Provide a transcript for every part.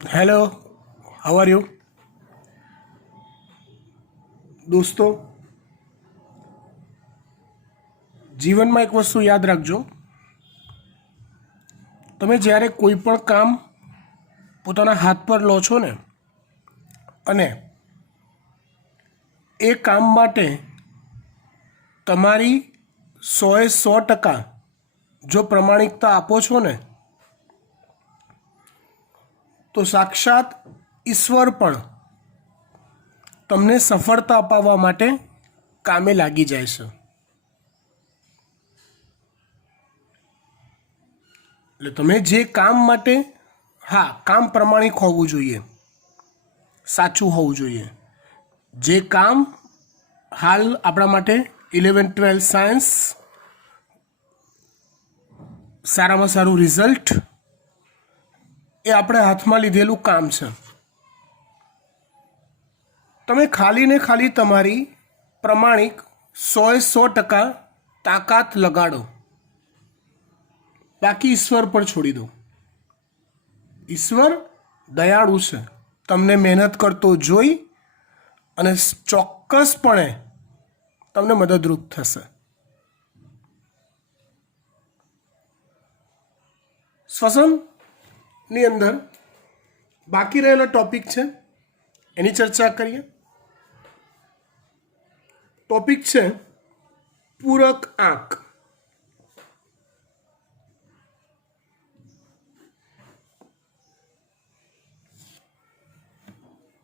Hello, how are you? દોસ્તો, જીવનમાં એક વસ્તુ યાદ રાખજો. તમે જ્યારે કોઈ પણ કામ પોતાના હાથ પર લો છો ને, અને એ કામ માટે તમારી 100% જો પ્રમાણિકતા આપો છો ને, તો સાક્ષાત ઈશ્વર પણ તમને સફળતા અપાવવા માટે કામે લાગી જાય છે. એટલે તમે જે કામ માટે, કામ પ્રમાણિક હોવું જોઈએ, સાચું હોવું જોઈએ. જે કામ હાલ આપણા માટે 11-12 સાયન્સ, સારામાં સારું રિઝલ્ટ, એ આપણે હાથમાં લીધેલું કામ છે. તમે ખાલી ને ખાલી તમારી પ્રમાણિક 100% તાકાત લગાડો, બાકી ઈશ્વર પર છોડી દો. ઈશ્વર દયાળુ છે, તમને મહેનત કરતો જોઈ અને ચોક્કસપણે તમને મદદરૂપ થશે. શ્વસનની અંદર બાકી રહેલો ટોપિક છે, એની ચર્ચા કરીએ. ટોપિક છે પૂરક આંક.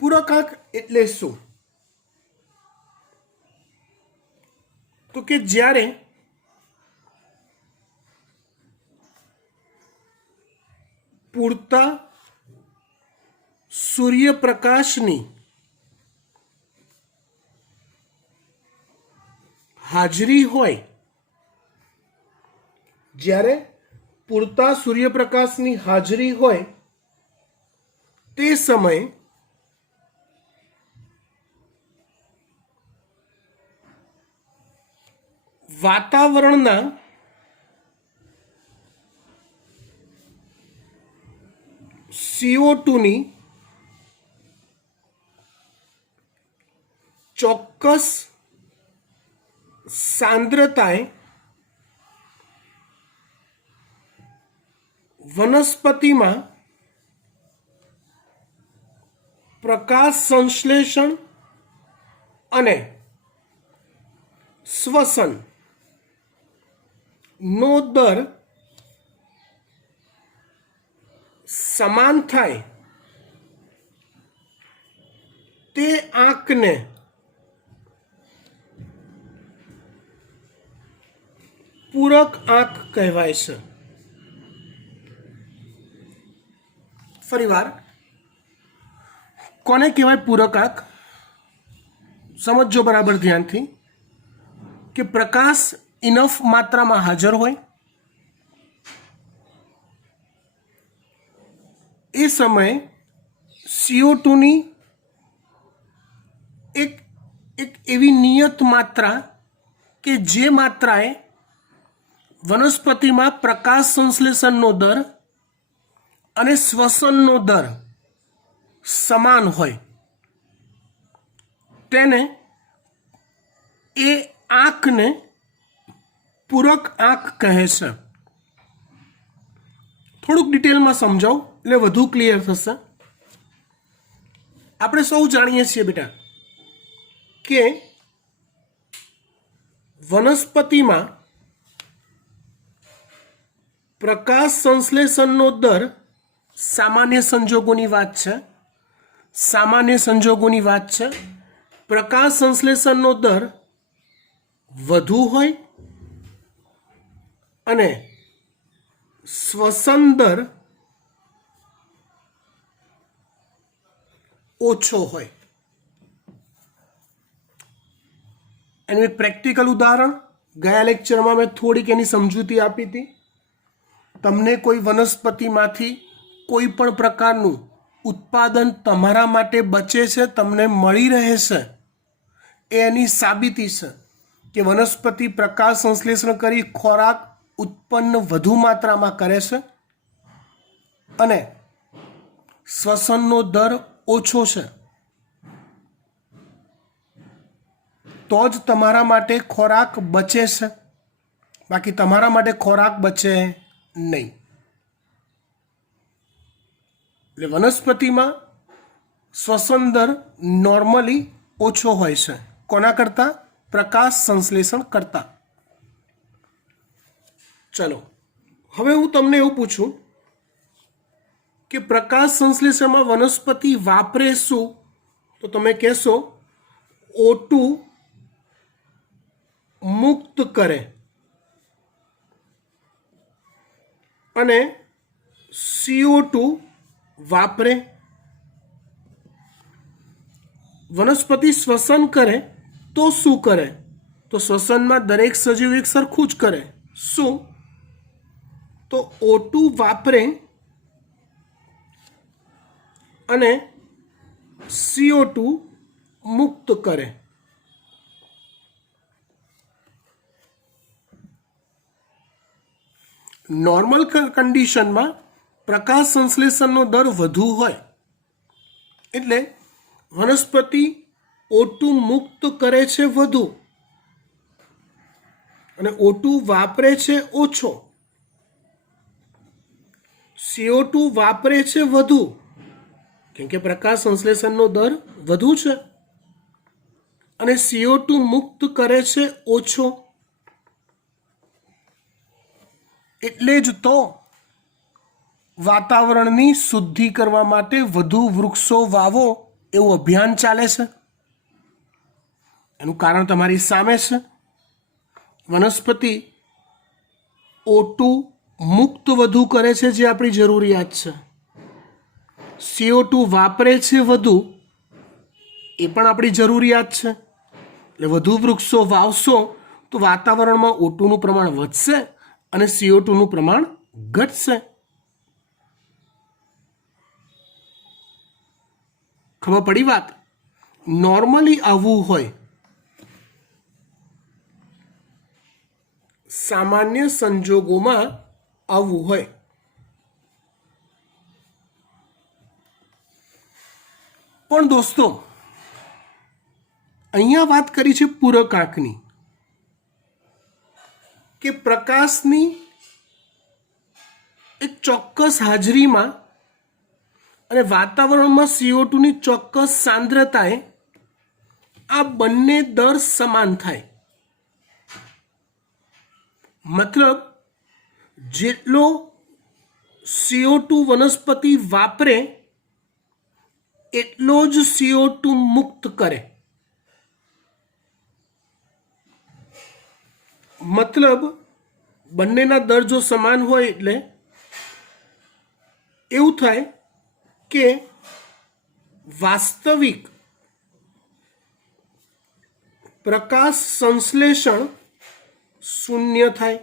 પૂરક આંક એટલે શું? તો કે જ્યારે પૂરતા સૂર્યપ્રકાશની હાજરી હોય, જ્યારે પૂરતા સૂર્યપ્રકાશની હાજરી હોય તે સમયે વાતાવરણના CO2ની ચોક્કસ સાંદ્રતાએ વનસ્પતિમાં પ્રકાશ સંશ્લેષણ અને શ્વસન નો દર સમાન થાય તે આંકને પૂરક આંક કહેવાય છે. ફરીવાર, કોને કહેવાય પૂરક આંક? સમજો બરાબર ધ્યાનથી કે પ્રકાશ ઇનફ માત્રામાં હાજર હોય, એ સમયે CO2ની એક એવી નિયત માત્રા કે જે માત્રાએ વનસ્પતિમાં પ્રકાશ સંશ્લેષણનો દર અને શ્વસનનો દર સમાન હોય, તેને એ આંકને પૂરક આંક કહે છે. થોડુંક ડિટેલમાં સમજાવું એટલે વધુ ક્લિયર થશે. આપણે સૌ જાણીએ છીએ બેટા કે વનસ્પતિમાં પ્રકાશ સંશ્લેષણનો દર સામાન્ય સંજોગોની વાત છે. પ્રકાશ સંશ્લેષણનો દર વધુ હોય અને શ્વસન દર ઓછો હોય. એનું એક પ્રેક્ટિકલ ઉદાહરણ ગયા લેક્ચરમાં મેં થોડીક એની સમજૂતી આપી હતી. તમને કોઈ વનસ્પતિમાંથી કોઈ પણ પ્રકારનું ઉત્પાદન તમારા માટે બચે છે, તમને મળી રહે છે, એ એની સાબિતી છે કે વનસ્પતિ પ્રકાશ સંશ્લેષણ કરી ખોરાક ઉત્પન્ન વધુ માત્રામાં કરે છે અને શ્વસનનો દર ઓછો છે તો જ તમારા માટે ખોરાક બચે છે, બાકી તમારા માટે ખોરાક બચે નહીં. એટલે વનસ્પતિમાં શ્વસન દર નોર્મલી ઓછો હોય છે. કોના કરતાં? પ્રકાશ સંશ્લેષણ કરતાં. ચલો હવે હું તમને એવું પૂછું કે પ્રકાશ સંશ્લેષણમાં વનસ્પતિ વાપરે શું? તો તમે કહેશો O2 મુક્ત કરે અને CO2 વાપરે. વનસ્પતિ શ્વસન કરે તો શું કરે? તો શ્વસનમાં દરેક સજીવ એક સરખું જ કરે. શું? તો O2 વાપરે અને CO2 મુક્ત કરે. નોર્મલ કન્ડિશનમાં પ્રકાશ સંશ્લેષણનો દર વધુ હોય એટલે વનસ્પતિ O2 મુક્ત કરે છે વધુ અને O2 વાપરે છે ઓછો. CO2 વાપરે છે વધુ કેમ કે પ્રકાશ સંશ્લેષણનો દર વધુ છે અને CO2 મુક્ત કરે છે ઓછો. એટલે જ તો વાતાવરણની શુદ્ધિ કરવા માટે વધુ વૃક્ષો વાવો એવું અભિયાન ચાલે છે. એનું કારણ તમારી સામે છે. વનસ્પતિ O2 મુક્ત વધુ કરે છે જે આપણી જરૂરિયાત છે. CO2 વાપરે છે વધુ એ પણ આપણી જરૂરિયાત છે. એટલે વધુ વૃક્ષો વાવશો તો વાતાવરણમાં O2 નું પ્રમાણ વધશે અને CO2 નું પ્રમાણ ઘટશે. ખબર પડી વાત? નોર્મલી આવું હોય, સામાન્ય સંજોગોમાં આવું હોય. પણ દોસ્તો અહીંયા વાત કરી છે પૂરક આંખની કે પ્રકાશની એક ચોક્કસ હાજરીમાં અને વાતાવરણમાં CO2 ની ચોક્કસ સાંદ્રતાએ આ બંને દર સમાન થાય. મતલબ જેટલો CO2 વનસ્પતિ વાપરે એટલો જ CO2 મુક્ત કરે. મતલબ બંનેના દર જો સમાન હોય એટલે એવું થાય કે વાસ્તવિક પ્રકાશ સંશ્લેષણ શૂન્ય થાય.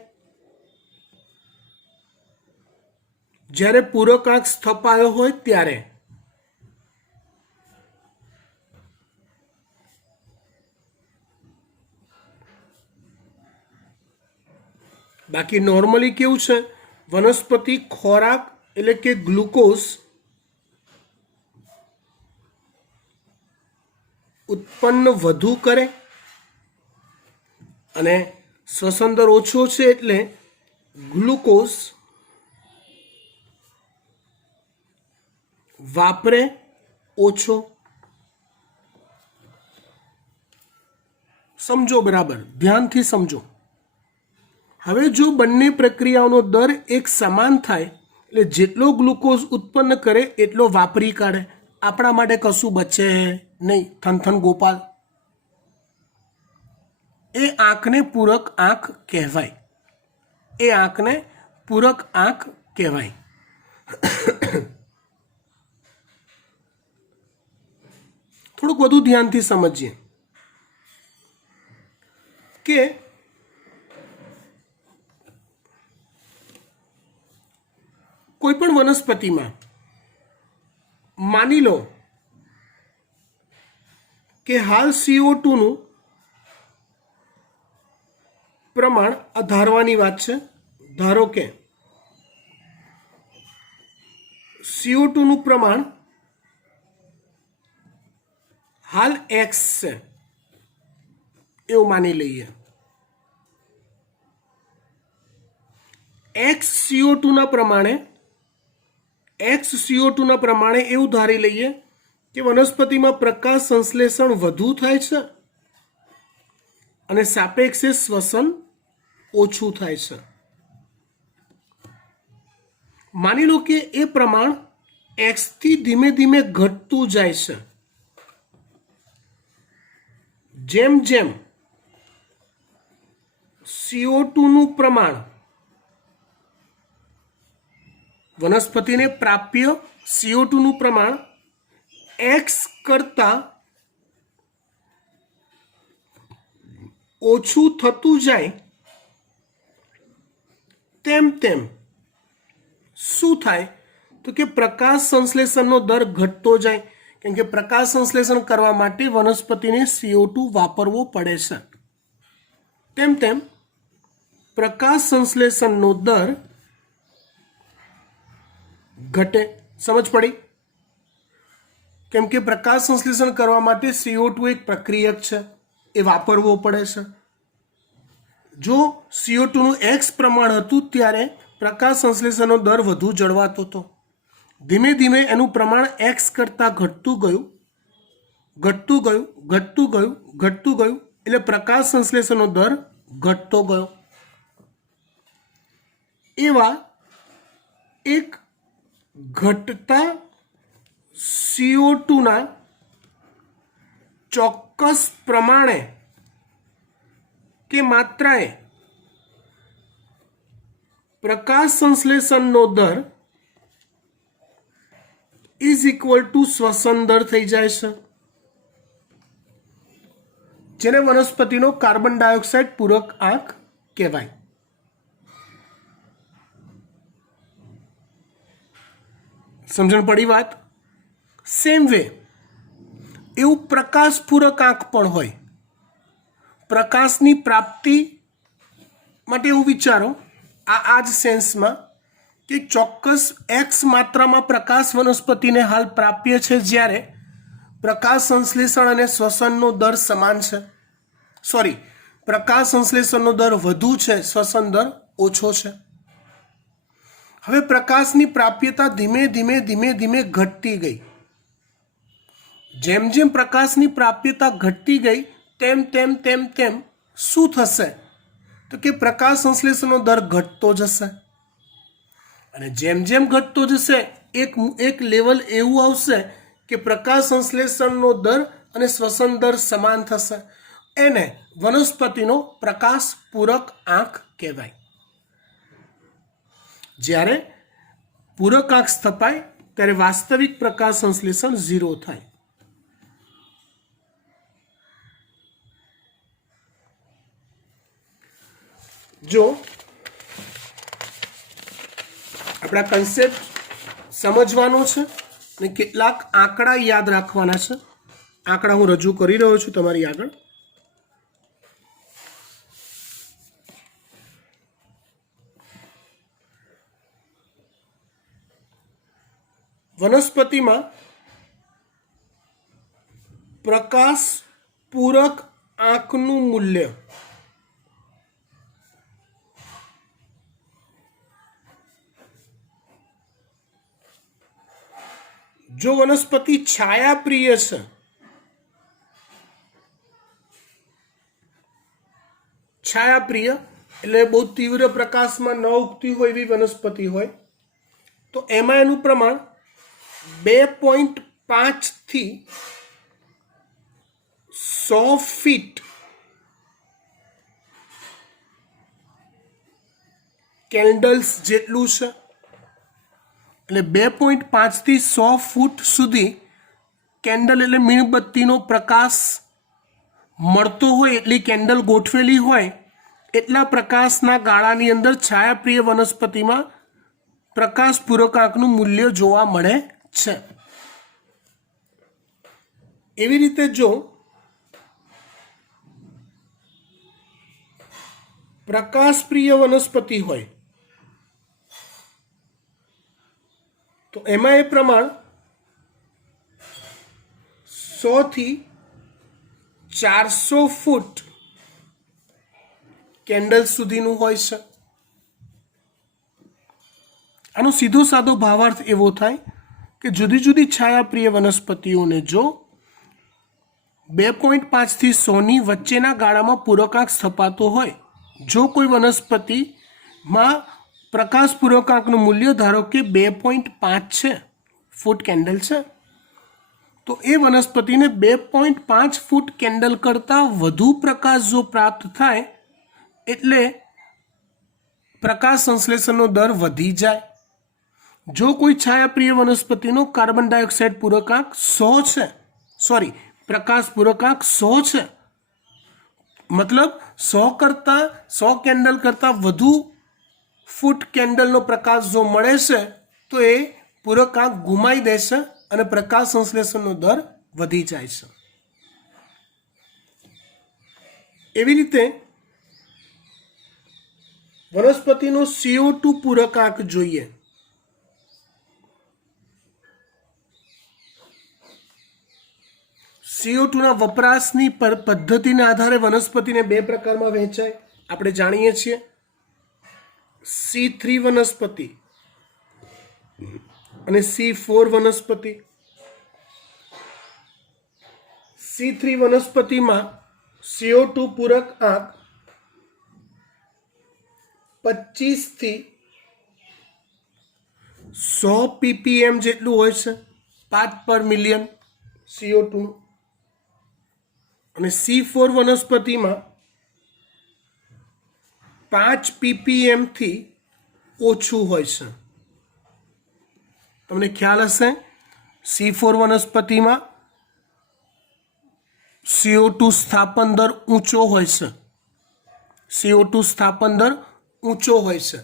જ્યારે પૂરકાંક સ્થપાયો હોય ત્યારે. બાકી નોર્મલી કેવું છે? વનસ્પતિ ખોરાક એટલે કે ગ્લુકોઝ ઉત્પન્ન વધુ કરે અને શ્વસન દર ઓછો છે એટલે ગ્લુકોઝ વાપરે ઓછો. સમજો બરાબર, ધ્યાનથી સમજો. હવે જો બંને પ્રક્રિયાઓનો દર એક સમાન થાય એટલે જેટલો ગ્લુકોઝ ઉત્પન્ન કરે એટલો વાપરી કાઢે. આપણા માટે કશું બચે નહીં. થનથન ગોપાલ. એ આંખને પૂરક આંખ કહેવાય. એ આંખને પૂરક આંખ કહેવાય. થોડુંક વધુ ધ્યાનથી સમજીએ કે કોઈ પણ વનસ્પતિમાં માની લો કે હાલ CO2 નું પ્રમાણ આ ધારવાની વાત છે. ધારો કે CO2 નું પ્રમાણ હાલ એક્સ છે એવું માની લઈએ. એક્સ CO2 ના પ્રમાણે એવું ધારી લઈએ કે વનસ્પતિમાં પ્રકાશ સંશ્લેષણ વધુ થાય છે અને સાપેક્ષે શ્વસન ઓછું થાય છે. માની લો કે એ પ્રમાણ એક્સ થી ધીમે ધીમે ઘટતું જાય છે. જેમ જેમ CO2 નું પ્રમાણ વનસ્પતિને પ્રાપ્ય CO2 નું પ્રમાણ એક્સ કરતા ઓછું થતું જાય તેમ તેમ શું થાય તો કે પ્રકાશ સંશ્લેષણનો દર ઘટતો જાય. કેમ કે પ્રકાશ સંશ્લેષણ કરવા માટે વનસ્પતિને CO2 વાપરવો પડે છે. તેમ તેમ પ્રકાશ સંશ્લેષણનો દર ઘટે. સમજ પડી? કેમ કે પ્રકાશ સંશ્લેષણ કરવા માટે CO2 એક પ્રક્રિયક છે, એ વાપરવો પડે છે. જો CO2 નું એક્સ પ્રમાણ હતું ત્યારે પ્રકાશ સંશ્લેષણનો દર વધુ જળવાતો હતો. ધીમે ધીમે એનું પ્રમાણ એક્સ કરતાં ઘટતું ગયું એટલે પ્રકાશ સંશ્લેષણનો દર ઘટતો ગયો. એવા એક ઘટતા CO2 ના ચોક્કસ પ્રમાણે કે માત્રાએ પ્રકાશ સંશ્લેષણનો દર ઇઝ ઇક્વલ ટુ શ્વસન દર થઈ જાય છે, જેને વનસ્પતિનો કાર્બન ડાયોક્સાઇડ પૂરક આંક કહેવાય. સમજણ પડી વાત? સેમ વે એવું પ્રકાશ પૂરક આંક પણ હોય. પ્રકાશની પ્રાપ્તિ માટે એવું વિચારો આ જ સેન્સમાં કે ચોક્કસ એક્સ માત્રામાં પ્રકાશ વનસ્પતિને હાલ પ્રાપ્ય છે, જ્યારે પ્રકાશ સંશ્લેષણ અને શ્વસનનો દર સમાન છે. પ્રકાશ સંશ્લેષણનો દર વધુ છે, શ્વસન દર ઓછો છે. હવે પ્રકાશની પ્રાપ્યતા ધીમે ધીમે ઘટતી ગઈ. જેમ જેમ પ્રકાશની પ્રાપ્યતા ઘટતી ગઈ તેમ શું થશે તો કે પ્રકાશ સંશ્લેષણનો દર ઘટતો જશે. અને જેમ જેમ ઘટતો જશે એક લેવલ એવું આવશે કે પ્રકાશ સંશ્લેષણનો દર અને શ્વસન દર સમાન થશે. એને વનસ્પતિનો પ્રકાશ પૂરક આંક કહેવાય. જ્યારે પૂરક આંક સ્થપાય ત્યારે વાસ્તવિક પ્રકાશ સંશ્લેષણ 0 થાય. જો આપણા કન્સેપ્ટ સમજવાનો છે અને કેટલાક આંકડા યાદ રાખવાના છે. આંકડા હું રજૂ કરી રહ્યો છું તમારી આગળ. વનસ્પતિમાં પ્રકાશ પૂરક આંકનું મૂલ્ય જો વનસ્પતિ છાયાપ્રિય છે, છાયાપ્રિય એટલે બહુ તીવ્ર પ્રકાશમાં ન ઉગતી હોય એવી વનસ્પતિ હોય તો એમાં એનું પ્રમાણ 2.5 થી 100 ફીટ કેન્ડલ્સ જેટલું છે. એટલે 2.5 થી 100 ફૂટ સુધી કેન્ડલ એટલે મીણબત્તીનો પ્રકાશ મળતો હોય, એટલી કેન્ડલ ગોઠવેલી હોય એટલા પ્રકાશના ગાળાની અંદર છાયાપ્રિય વનસ્પતિમાં પ્રકાશ પૂરકાંકનું મૂલ્ય જોવા મળે છે. એવી રીતે જો પ્રકાશપ્રિય વનસ્પતિ હોય તો એમાં એ પ્રમાણ 100 થી 400 ફૂટ કેન્ડલ સુધીનું હોય છે। આનો સીધો સાદો ભાવાર્થ એવો થાય કે જુદી જુદી છાયાપ્રિય વનસ્પતિઓને જો 2.5 થી 100ની વચ્ચેના ગાળામાં પૂરકાંક સ્થપાતો હોય, જો કોઈ વનસ્પતિમાં પ્રકાશ પૂરકાંકનું મૂલ્ય ધારો કે 2.5 છે, ફૂટ કેન્ડલ છે, તો એ વનસ્પતિને 2.5 ફૂટ કેન્ડલ કરતાં વધુ પ્રકાશ જો પ્રાપ્ત થાય એટલે પ્રકાશ સંશ્લેષણનો દર વધી જાય। જો કોઈ છાયાપ્રિય વનસ્પતિનો કાર્બન ડાયોક્સાઇડ પૂરકાંક 100 છે, પ્રકાશ પૂરકાંક 100 છે, મતલબ 100 કેન્ડલ કરતાં વધુ ફૂટ કેન્ડલનો પ્રકાશ જો મળે છે તો એ પૂરકાંક ગુમાવી દેશે અને પ્રકાશ સંશ્લેષણનો દર વધી જાય છે। એવી રીતે વનસ્પતિનો CO2 પૂરકાંક જોઈએ। CO2ના વપરાશની પદ્ધતિના આધારે વનસ્પતિને 2 પ્રકારમાં વહેંચાય। આપણે જાણીએ છીએ C3 વનસ્પતિ અને C4 વનસ્પતિ। C3 વનસ્પતિમાં CO2 પૂરકાંક 25 થી 100 ppm જેટલું હોય છે, પાર્ટ પર મિલિયન CO2 નું। અને C4 વનસ્પતિમાં 5 ppm થી ઓછું હોય છે। તમને ખ્યાલ હશે C4 વનસ્પતિમાં CO2 સ્થાપન દર ઊંચો હોય છે, CO2 સ્થાપન દર ઊંચો હોય છે,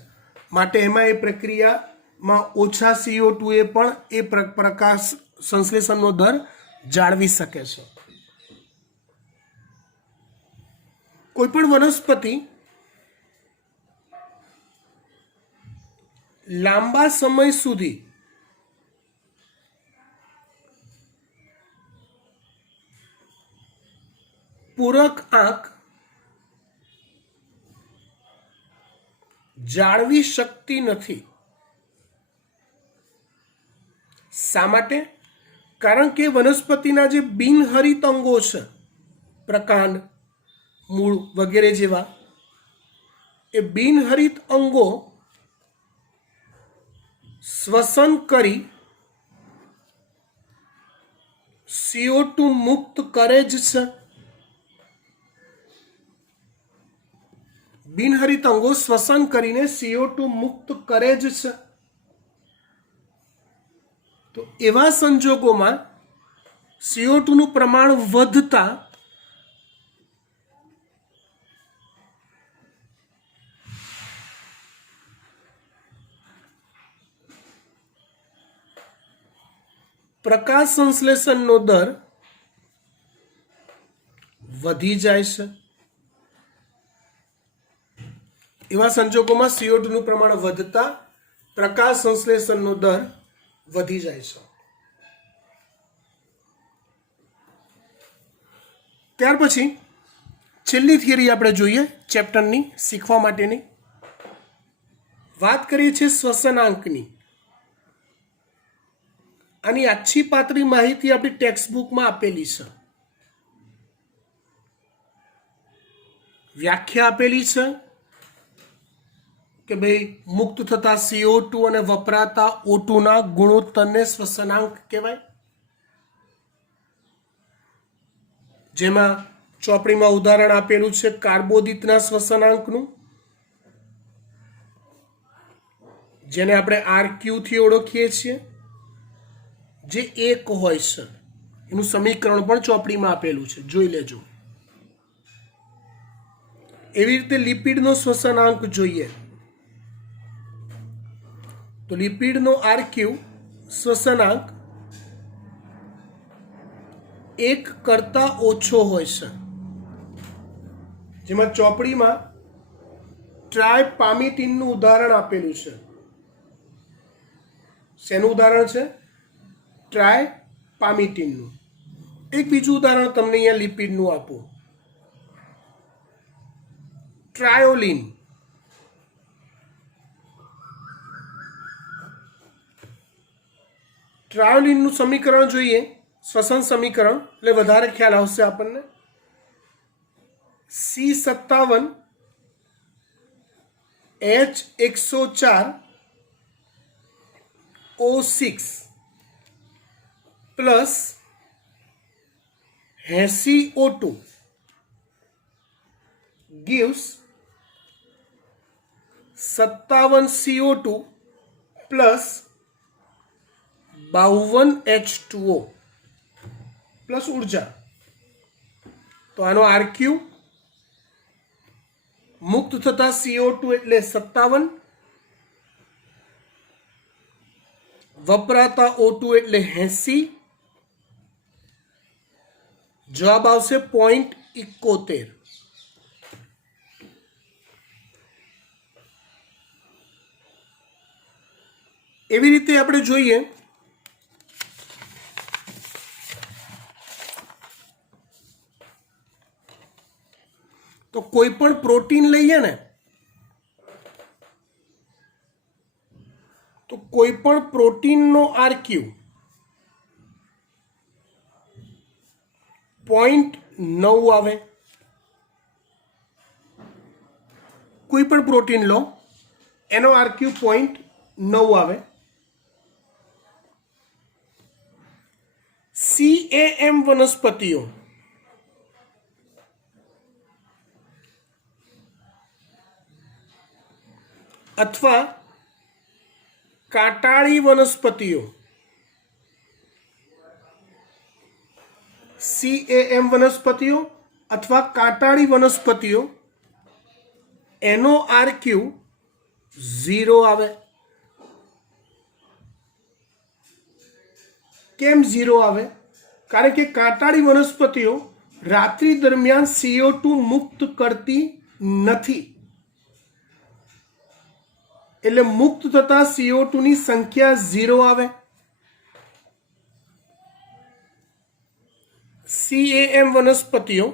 માટે એમાં એ પ્રક્રિયામાં ઓછા CO2 એ પણ એ પ્રકાશ સંશ્લેષણનો દર જાળવી શકે છે। કોઈપણ વનસ્પતિ લાંબા સમય સુધી પૂરકાંક જાળવી શકતી નથી। શા માટે? કારણ કે વનસ્પતિના જે બિનહરિત અંગો છે, પ્રકાંડ, મૂળ વગેરે જેવા, એ બિનહરિત અંગો શ્વસન કરી CO2 મુક્ત કરે જ છે। બિનહરિત અંગો શ્વસન કરીને CO2 મુક્ત કરે જ છે। તો એવા સંજોગોમાં CO2 નું પ્રમાણ વધતા પ્રકાશ સંશ્લેષણનો દર વધી જાય છે। એવા સંજોગોમાં CO2 નું પ્રમાણ વધતા પ્રકાશ સંશ્લેષણનો દર વધી જાય છે। ત્યાર પછી છેલ્લી થિયરી આપણે જોઈએ ચેપ્ટરની શીખવા માટેની। વાત કરીએ છીએ શ્વસનાંકની। આની આછી પાતળી માહિતી આપણી ટેક્સ્ટ બુકમાં આપેલી છે, વ્યાખ્યા આપેલી છે કે ભાઈ મુક્ત થતા CO2 અને વપરાતા O2 ના ગુણોત્તરને શ્વસનાંક કહેવાય। જેમાં ચોપડીમાં ઉદાહરણ આપેલું છે કાર્બોદિતના શ્વસનાંકનું, જેને આપણે RQ થી ઓળખીએ છીએ, જે 1 હોય છે। એનું સમીકરણ પણ ચોપડીમાં આપેલું છે, જોઈ લેજો। એવી રીતે લિપિડનો શ્વસનાંક જોઈએ તો લિપિડનો RQ શ્વસનાંક 1 કરતાં ઓછો હોય છે। જેમાં ચોપડીમાં ટ્રાયપામિટીનનું ઉદાહરણ આપેલું છે। શેનું ઉદાહરણ છે? ટ્રાયપામિટીનનું। એક બીજું ઉદાહરણ તમને અહીંયા લિપિડનું આપું. ટ્રાયોલિન. ટ્રાયોલિનનું સમીકરણ જોઈએ, શ્વસન સમીકરણ, એટલે વધારે ખ્યાલ આવશે આપણને. C57 H104 O6 plus 80 O2 gives 57 CO2 plus 52 H2O plus ઉર્જા. તો આનો આરક્યુ મુક્ત થતા CO2 એટલે 57, વપરાતા O2 એટલે 80. જવાબ આવશે 0.71. એવી રીતે આપણે જોઈએ તો કોઈ પણ પ્રોટીન લઈએ ને, તો કોઈ પણ પ્રોટીનનો આરક્યુ 0.9 આવે. કોઈ પણ પ્રોટીન લો, એનો આરક્યુ 0.9 આવે. CAM વનસ્પતિઓ અથવા કાંટાળી વનસ્પતિઓ, CAM વનસ્પતિઓ અથવા કાંટાળી વનસ્પતિઓ, એનો આરક્યુ 0 આવે. કેમ 0 આવે? કારણ કે કાંટાળી વનસ્પતિઓ રાત્રિ દરમિયાન CO2 મુક્ત કરતી નથી, એટલે મુક્ત થતા CO2 ની સંખ્યા 0 આવે. CAM વનસ્પતિઓ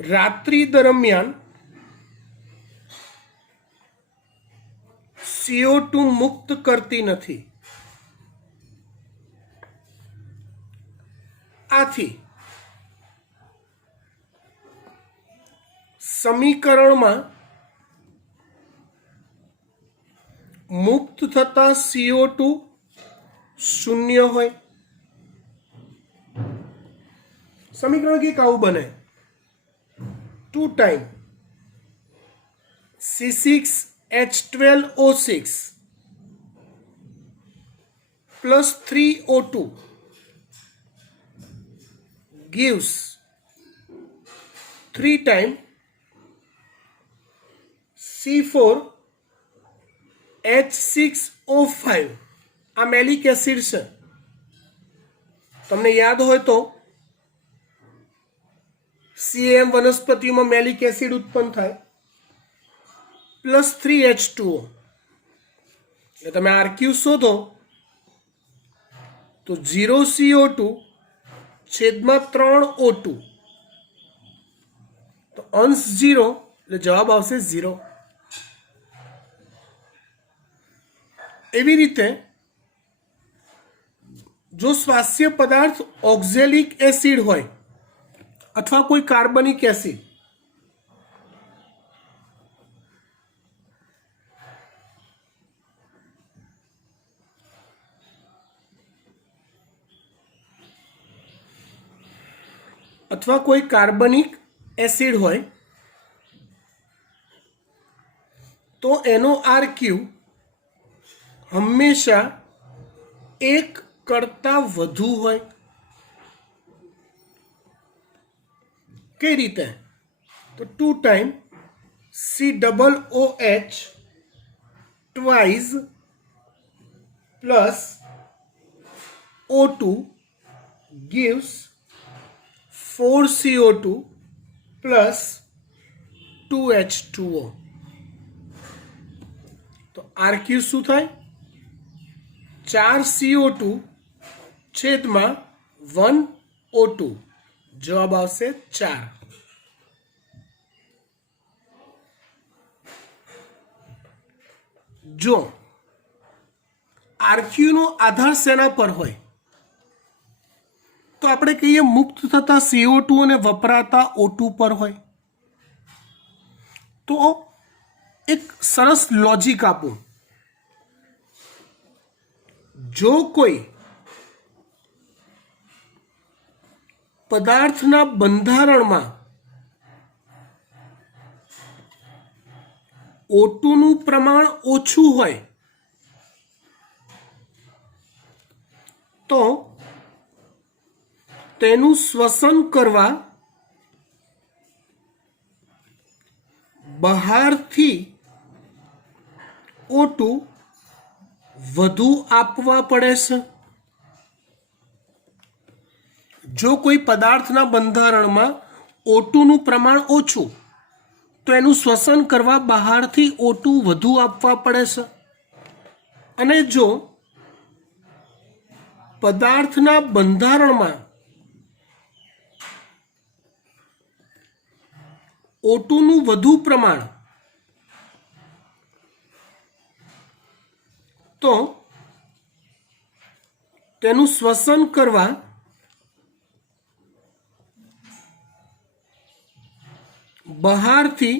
રાત્રિ દરમિયાન CO2 મુક્ત કરતી નથી. આથી સમીકરણમાં મુક્ત થતા CO2 શૂન્ય હોય. સમીકરણ કંઈક આવું બને: 2 time C6H12O6 plus 3O2 gives 3 time C4H6O5. આ મેલિક એસિડ છે. તમને યાદ હોય તો CAM વનસ્પતિઓમાં મેલિક એસિડ ઉત્પન્ન થાય, પ્લસ 3H2O. એટલે તમે આરક્યુ શોધો તો 0 CO2 છેદમાં 3 O2, તો અંશ 0 એટલે જવાબ આવશે 0. એવી રીતે જો સ્વાસ્થ્ય પદાર્થ ઓક્ઝેલિક એસિડ હોય અથવા કોઈ કાર્બનિક એસિડ, હોય તો એનો આરક્યુ હંમેશા 1 કરતાં વધુ હોય. કઈ રીતે? તો 2 time COOH twice plus O2 gives 4 CO2 plus 2H2O. તો આરક્યુ શું થાય? 4 CO2 છેદમાં 1O2 જવાબ આવશે 4. જો આરક્યુ નો આધાર શેના પર હોય તો આપણે કહીએ મુક્ત થતા CO2 અને વપરાતા O2 પર હોય. તો એક સરસ લોજિક આપું. જો કોઈ પદાર્થના બંધારણમાં O2 નું પ્રમાણ ઓછું હોય તો તેનું શ્વસન કરવા બહારથી O2 વધુ આપવા પડે છે. જો કોઈ પદાર્થના બંધારણમાં O2 નું પ્રમાણ ઓછું તો એનું શ્વસન કરવા બહારથી O2 વધુ આપવા પડે છે. અને જો પદાર્થના બંધારણમાં O2 નું વધુ પ્રમાણ તો તેનું શ્વસન કરવા બહારથી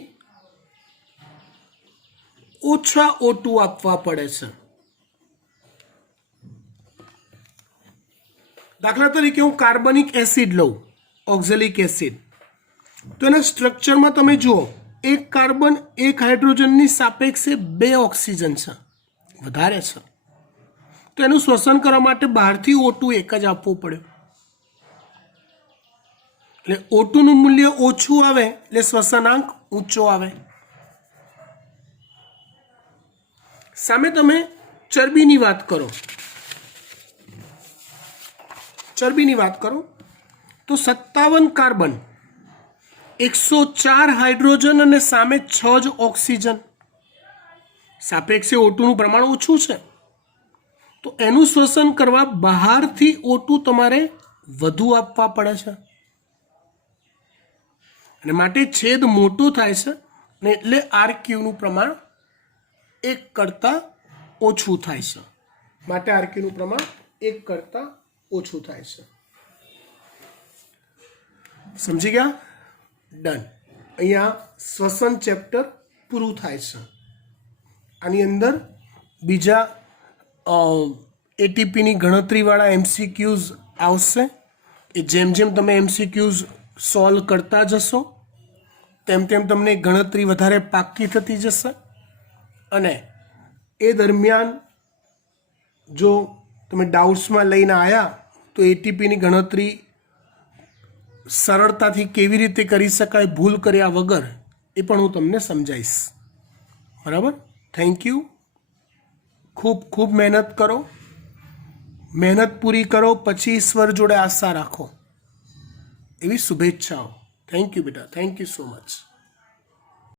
ઓછા O2 આપવા પડે છે. દાખલા તરીકે હું કાર્બનિક એસિડ લઉં, ઓક્ઝેલિક એસિડ, તો એના સ્ટ્રક્ચરમાં તમે જુઓ એક કાર્બન એક હાઇડ્રોજનની સાપેક્ષે 2 ઓક્સિજન છે, વધારે છે. તો એનું શ્વસન કરવા માટે બહારથી O2 એક જ આપવું પડ્યું. એટલે O2 નું મૂલ્ય ઓછું આવે એટલે શ્વસનાંક ઊંચો આવે. સામે તમે ચરબીની વાત કરો, તો 57 કાર્બન, 104 હાઇડ્રોજન અને સામે 6 જ ઓક્સિજન. સાપેક્ષે O2 નું પ્રમાણ ઓછું છે તો એનું શ્વસન કરવા બહારથી O2 તમારે વધુ આપવા પડે છે અને માટે છેદ મોટો થાય છે ને એટલે RQ નું પ્રમાણ 1 કરતાં ઓછું થાય છે. માટે RQ નું પ્રમાણ 1 કરતાં ઓછું થાય છે. સમજી ગયા? ડન. અહીંયા શ્વસન ચેપ્ટર પૂરું થાય છે. આની અંદર બીજા એટીપીની ગણતરીવાળા MCQs આવશે. એ જેમ જેમ તમે MCQs સોલ્વ કરતા જશો તેમ તેમ તમને ગણતરી વધારે પાક્કી થતી જશે. અને એ દરમિયાન જો તમે ડાઉટ્સમાં લઈને આવ્યા તો એટીપીની ગણતરી સરળતાથી કેવી રીતે કરી શકાય ભૂલ કર્યા વગર એ પણ હું તમને સમજાવીશ. બરાબર? Thank you. ખૂબ ખૂબ મહેનત કરો. મહેનત પૂરી કરો પછી ઈશ્વર જોડે આશા રાખો એવી શુભેચ્છાઓ. થેન્ક યુ બેટા. Thank you so much.